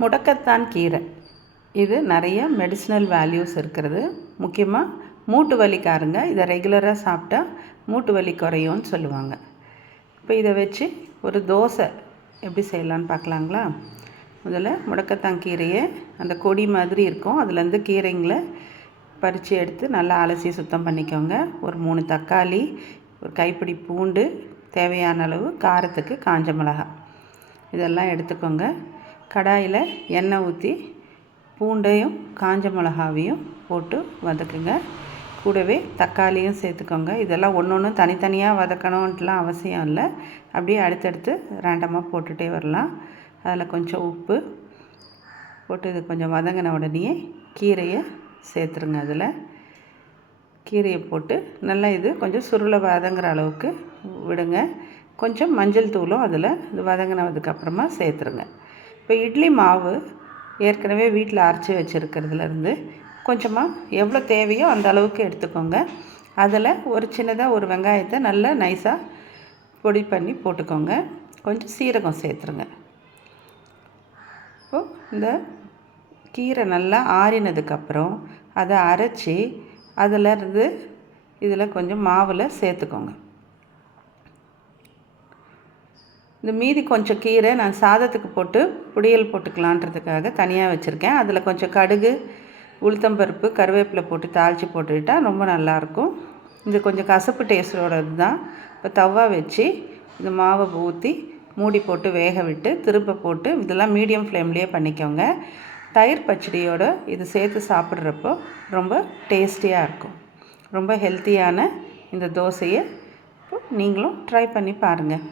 முடக்கத்தான் கீரை இது நிறைய மெடிசினல் வேல்யூஸ் இருக்கிறது. முக்கியமாக மூட்டு வலிக்காரங்க இதை ரெகுலராக சாப்பிட்டா மூட்டு வலி குறையும்னு சொல்லுவாங்க. இப்போ இதை வச்சு ஒரு தோசை எப்படி செய்யலான்னு பார்க்கலாங்களா? முதல்ல முடக்கத்தான் கீரையை அந்த கொடி மாதிரி இருக்கும், அதுலேருந்து கீரைங்களை பறித்து எடுத்து நல்லா அலசி சுத்தம் பண்ணிக்கோங்க. ஒரு 3 தக்காளி, ஒரு கைப்பிடி பூண்டு, தேவையான அளவு காரத்துக்கு காஞ்ச மிளகாய் இதெல்லாம் எடுத்துக்கோங்க. கடாயில் எண்ணெய் ஊற்றி பூண்டையும் காஞ்ச மிளகாவையும் போட்டு வதக்குங்க. கூடவே தக்காளியும் சேர்த்துக்கோங்க. இதெல்லாம் ஒன்று ஒன்று தனித்தனியாக வதக்கணுன்ட்டுலாம் அவசியம் இல்லை, அப்படியே அடுத்தடுத்து ரேண்டமாக போட்டுகிட்டே வரலாம். அதில் கொஞ்சம் உப்பு போட்டு இது கொஞ்சம் வதங்கின உடனே கீரையை சேர்த்துருங்க. அதில் கீரையை போட்டு நல்லா இது கொஞ்சம் சுருளை வதங்குற அளவுக்கு விடுங்க. கொஞ்சம் மஞ்சள் தூளும் அதில் இது வதங்கினதுக்கப்புறமா சேர்த்துருங்க. இப்போ இட்லி மாவு ஏற்கனவே வீட்டில் அரைச்சி வச்சுருக்கிறதுலேருந்து கொஞ்சமாக எவ்வளோ தேவையோ அந்த அளவுக்கு எடுத்துக்கோங்க. அதில் ஒரு சின்னதாக ஒரு வெங்காயத்தை நல்லா நைஸாக பொடி பண்ணி போட்டுக்கோங்க. கொஞ்சம் சீரகம் சேர்த்துருங்க. இப்போது இந்த கீரை நல்லா ஆறினதுக்கப்புறம் அதை அரைச்சி அதிலேருந்து இதில் கொஞ்சம் மாவில் சேர்த்துக்கோங்க. இந்த மீதி கொஞ்சம் கீரை நான் சாதத்துக்கு போட்டு புளியல் போட்டுக்கலான்றதுக்காக தனியாக வச்சுருக்கேன். அதில் கொஞ்சம் கடுகு, உளுத்தம்பருப்பு, கருவேப்பிலை போட்டு தாளித்து போட்டுக்கிட்டால் ரொம்ப நல்லாயிருக்கும். இது கொஞ்சம் கசப்பு டேஸ்ட்டோடது தான். இப்போ தவா வச்சு இந்த மாவை ஊற்றி மூடி போட்டு வேக விட்டு திரும்ப போட்டு இதெல்லாம் மீடியம் ஃப்ளேம்லேயே பண்ணிக்கோங்க. தயிர் பச்சடியோடு இது சேர்த்து சாப்பிட்றப்போ ரொம்ப டேஸ்டியாக இருக்கும். ரொம்ப ஹெல்த்தியான இந்த தோசையை இப்போ நீங்களும் ட்ரை பண்ணி பாருங்கள்.